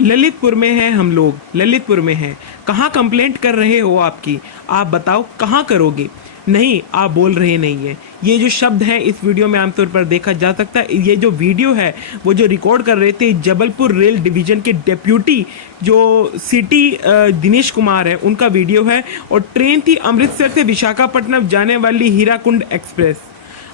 ललितपुर में हैं हम लोग, ललितपुर में हैं। कहाँ कंप्लेंट कर रहे हो आपकी? आप बताओ कहाँ करोगे? नहीं, आप बोल रहे नहीं हैं। ये जो शब्द हैं इस वीडियो में आमतौर पर देखा जा सकता है। ये जो वीडियो है वो जो रिकॉर्ड कर रहे थे जबलपुर रेल डिवीज़न के डेप्यूटी जो सिटी दिनेश कुमार है, उनका वीडियो है। और ट्रेन थी अमृतसर से विशाखापट्टनम जाने वाली हीराकुंड एक्सप्रेस।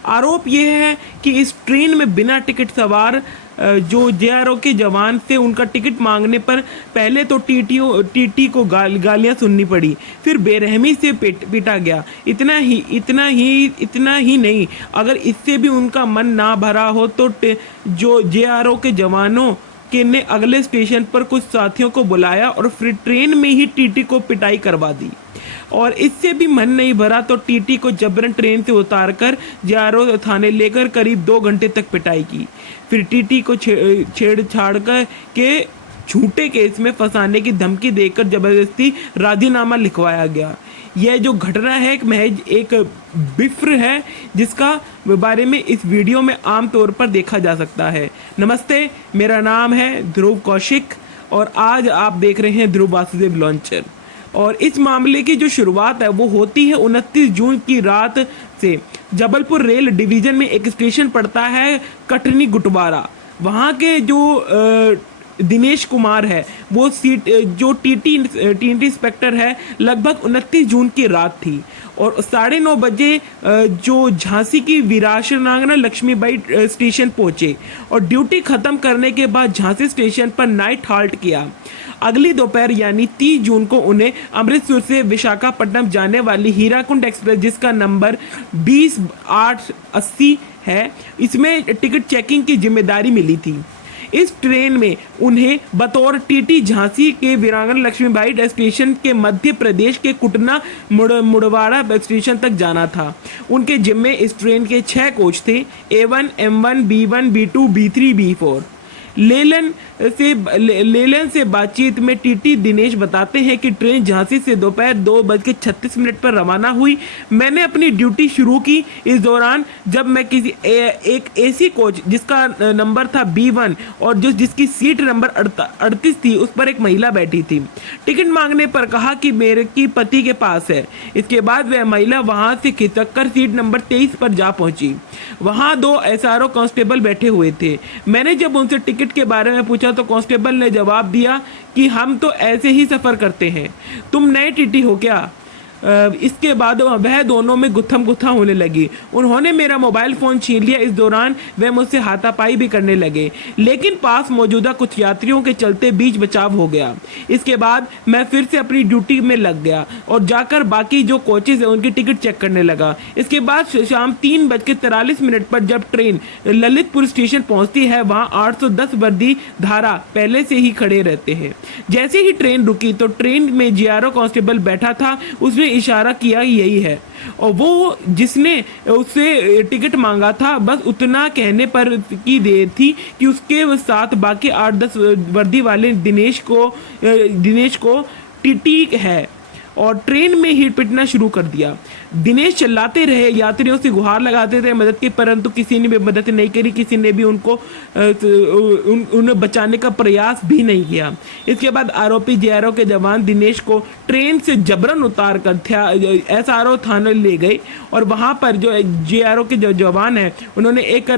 आरोप ये है कि इस ट्रेन में बिना टिकट सवार जो जेआरओ के जवान से उनका टिकट मांगने पर पहले तो टीटी को गालियां सुननी पड़ी, फिर बेरहमी से पीटा गया। इतना ही नहीं, अगर इससे भी उनका मन ना भरा हो तो जो जेआरओ के जवानों के ने अगले स्टेशन पर कुछ साथियों को बुलाया और फिर ट्रेन में ही टीटी को पिटाई करवा दी। और इससे भी मन नहीं भरा तो टीटी को जबरन ट्रेन से उतारकर जेआरओ थाने लेकर करीब 2 घंटे तक पिटाई की। फिर टीटी को छेड़छाड़ के झूठे केस में फंसाने की धमकी देकर जबरदस्ती राजीनामा लिखवाया गया। यह जो घटना है महज एक बिफ्र है जिसका बारे में इस वीडियो में आम तौर पर देखा जा सकता है। नमस्ते, मेरा नाम है ध्रुव कौशिक और आज आप देख रहे हैं ध्रुव वासुदेव लॉन्चर। और इस मामले की जो शुरुआत है वो होती है 29 जून की रात से। जबलपुर रेल डिवीज़न में एक स्टेशन पड़ता है कटनी गुटवारा। वहाँ के जो दिनेश कुमार है वो जो टीटी इंस्पेक्टर है, लगभग 29 जून की रात थी और 9:30 बजे जो झांसी की वीरांगना लक्ष्मीबाई स्टेशन पहुंचे और ड्यूटी खत्म करने के बाद झांसी स्टेशन पर नाइट हाल्ट किया। अगली दोपहर यानी 30 जून को उन्हें अमृतसर से विशाखापट्टनम जाने वाली हीराकुंड एक्सप्रेस, जिसका नंबर 20880 है, इसमें टिकट चेकिंग की जिम्मेदारी मिली थी। इस ट्रेन में उन्हें बतौर टीटी झांसी के वीरांगना लक्ष्मीबाई स्टेशन के मध्य प्रदेश के कुटना मुड़वाड़ा स्टेशन तक जाना था। उनके जिम्मे इस ट्रेन के 6 कोच थे, A1, M1, B1, B2, B3, B4। लेलन से बातचीत में टीटी दिनेश बताते हैं कि ट्रेन झांसी से दोपहर 2:36 पर रवाना हुई। मैंने अपनी ड्यूटी शुरू की। इस दौरान जब मैं एक एसी कोच जिसका नंबर था B1 और जिसकी सीट नंबर 38 थी, उस पर एक महिला बैठी थी। टिकट मांगने पर कहा कि मेरे की पति के पास है। इसके बाद वह महिला वहां से खिसक कर सीट नंबर 23 पर जा पहुंची। वहां 2 SRO कांस्टेबल बैठे हुए थे। मैंने जब उनसे टिकट के बारे में पूछा तो कांस्टेबल ने जवाब दिया कि हम तो ऐसे ही सफ़र करते हैं, तुम नए टीटी हो क्या? इसके बाद वह दोनों में गुत्थम गुत्था होने लगी। उन्होंने मेरा मोबाइल फ़ोन छीन लिया। इस दौरान वह मुझसे हाथापाई भी करने लगे, लेकिन पास मौजूदा कुछ यात्रियों के चलते बीच बचाव हो गया। इसके बाद मैं फिर से अपनी ड्यूटी में लग गया और जाकर बाकी जो कोचेज हैं उनकी टिकट चेक करने लगा। इसके बाद शाम 3:43 पर जब ट्रेन ललितपुर स्टेशन पहुंचती है, वहाँ 810 वर्दी धारा पहले से ही खड़े रहते हैं। जैसे ही ट्रेन रुकी तो ट्रेन में जेआरओ कांस्टेबल बैठा था, उसने इशारा किया यही है, और वो जिसने उससे टिकट मांगा था बस उतना कहने पर की देर थी कि उसके साथ बाकी 8-10 वर्दी वाले दिनेश को टीटी है और ट्रेन में ही पिटना शुरू कर दिया। दिनेश चिल्लाते रहे, यात्रियों से गुहार लगाते थे मदद की, परंतु किसी ने भी मदद नहीं करी। किसी ने भी उन्हें बचाने का प्रयास भी नहीं किया। इसके बाद आरोपी जेआरओ के जवान दिनेश को ट्रेन से जबरन उतार कर SRO थाने ले गए और वहां पर जो जेआरओ के जो जवान है उन्होंने एक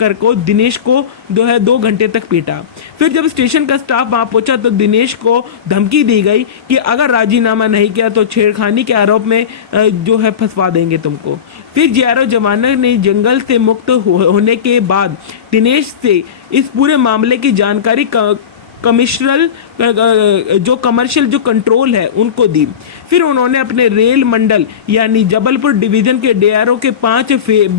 कर को दिनेश को 2 घंटे तक पीटा। फिर जब स्टेशन का स्टाफ वहां पहुंचा तो दिनेश को धमकी दी गई कि अगर राजीनामा नहीं किया तो छेड़खानी के आरोप में जो है फंसवा देंगे तुमको। फिर जेआरओ जवानों ने जंगल से मुक्त होने के बाद दिनेश से इस पूरे मामले की जानकारी कमर्शियल जो कंट्रोल है उनको दी। फिर उन्होंने अपने रेल मंडल यानी जबलपुर डिवीजन के DRO के 5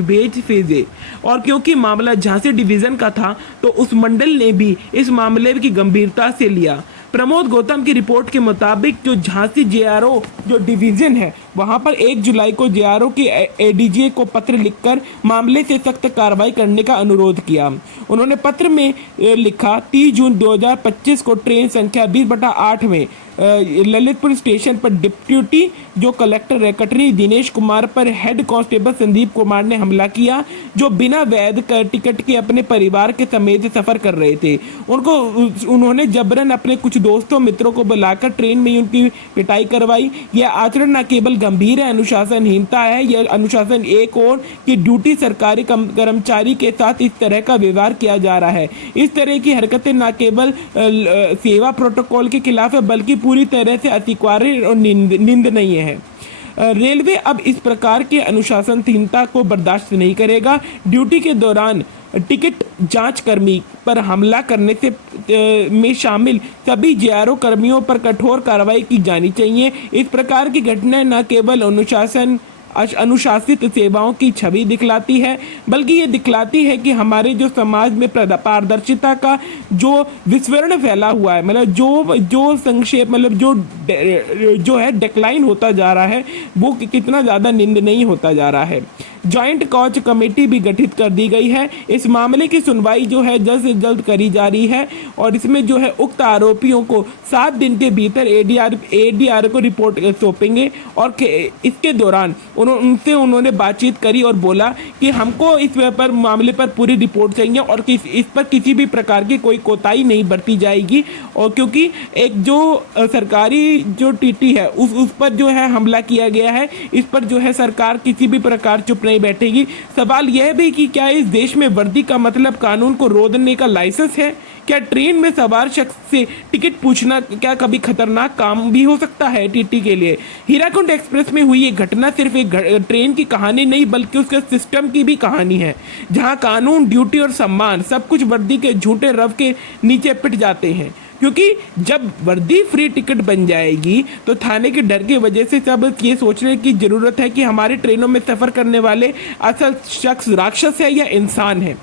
भेज भेजे और क्योंकि मामला झांसी डिवीजन का था तो उस मंडल ने भी इस मामले की गंभीरता से लिया। प्रमोद गौतम की रिपोर्ट के मुताबिक जो झांसी जेआरओ जो डिवीजन है वहां पर 1 जुलाई को जेआरओ की एडीजी को पत्र लिखकर मामले से सख्त कार्रवाई करने का अनुरोध किया। उन्होंने पत्र में लिखा 30 जून 2025 को ट्रेन संख्या 20/8 में ललितपुर स्टेशन पर डिप्टी जो कलेक्टर है कटनी दिनेश कुमार पर हेड कांस्टेबल संदीप कुमार ने हमला किया, जो बिना वैध टिकट के अपने परिवार के समेत सफर कर रहे थे। उन्होंने जबरन अपने कुछ दोस्तों मित्रों को बुलाकर ट्रेन में उनकी पिटाई करवाई। यह आचरण न केवल गंभीर है, अनुशासनहीनता है। यह अनुशासन एक और कि ड्यूटी सरकारी कर्मचारी के साथ इस तरह का व्यवहार किया जा रहा है। इस तरह की हरकतें न केवल सेवा प्रोटोकॉल के खिलाफ है बल्कि पूरी तरह से अस्वीकार्य और निंदनीय है। रेलवे अब इस प्रकार के अनुशासनहीनता को बर्दाश्त नहीं करेगा। ड्यूटी के दौरान टिकट जांच कर्मी पर हमला करने से में शामिल सभी जेआरओ कर्मियों पर कठोर कार्रवाई की जानी चाहिए। इस प्रकार की घटनाएं न केवल अनुशासित सेवाओं की छवि दिखलाती है बल्कि ये दिखलाती है कि हमारे जो समाज में पारदर्शिता का जो विस्वरण फैला हुआ है, मतलब जो संक्षेप मतलब जो है डिक्लाइन होता जा रहा है, वो कितना ज़्यादा निंदनीय होता जा रहा है। जॉइंट कॉच कमेटी भी गठित कर दी गई है। इस मामले की सुनवाई जो है जल्द से जल्द करी जा रही है और इसमें जो है उक्त आरोपियों को 7 दिन के भीतर एडीआर को रिपोर्ट सौंपेंगे और इसके दौरान उन्होंने बातचीत करी और बोला कि हमको इस मामले पर पूरी रिपोर्ट चाहिए और इस पर किसी भी प्रकार की कोई कोताही नहीं बरती जाएगी। और क्योंकि एक जो सरकारी जो टीटी है उस पर जो है हमला किया गया है, इस पर जो है सरकार किसी भी प्रकार चुप नहीं बैठेगी। सवाल यह भी कि क्या इस देश में वर्दी का मतलब कानून को रोकने का लाइसेंस है? क्या ट्रेन में सवार शख्स से टिकट पूछना क्या कभी खतरनाक काम भी हो सकता है टीटी के लिए? हीराकुंड एक्सप्रेस में हुई ये घटना सिर्फ एक ट्रेन की कहानी नहीं बल्कि उसके सिस्टम की भी कहानी है, जहां कानून, ड्यूटी और सम्मान सब कुछ वर्दी के झूठे रव के नीचे पिट जाते हैं। क्योंकि जब वर्दी फ्री टिकट बन जाएगी तो थाने के डर की वजह से सब ये सोचने की जरूरत है कि हमारी ट्रेनों में सफर करने वाले असल शख्स राक्षस है या इंसान है,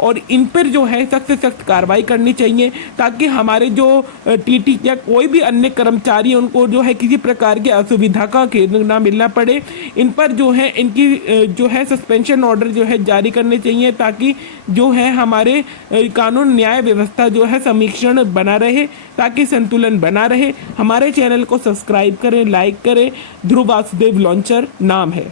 और इन पर जो है सख्त से सख्त कार्रवाई करनी चाहिए ताकि हमारे जो टीटी या कोई भी अन्य कर्मचारी उनको जो है किसी प्रकार की असुविधा का खेद ना मिलना पड़े। इन पर जो है इनकी जो है सस्पेंशन ऑर्डर जो है जारी करने चाहिए ताकि जो है हमारे कानून न्याय व्यवस्था जो है समीक्षण बना रहे, ताकि संतुलन बना रहे। हमारे चैनल को सब्सक्राइब करें, लाइक करें। ध्रुव वासुदेव लॉन्चर नाम है।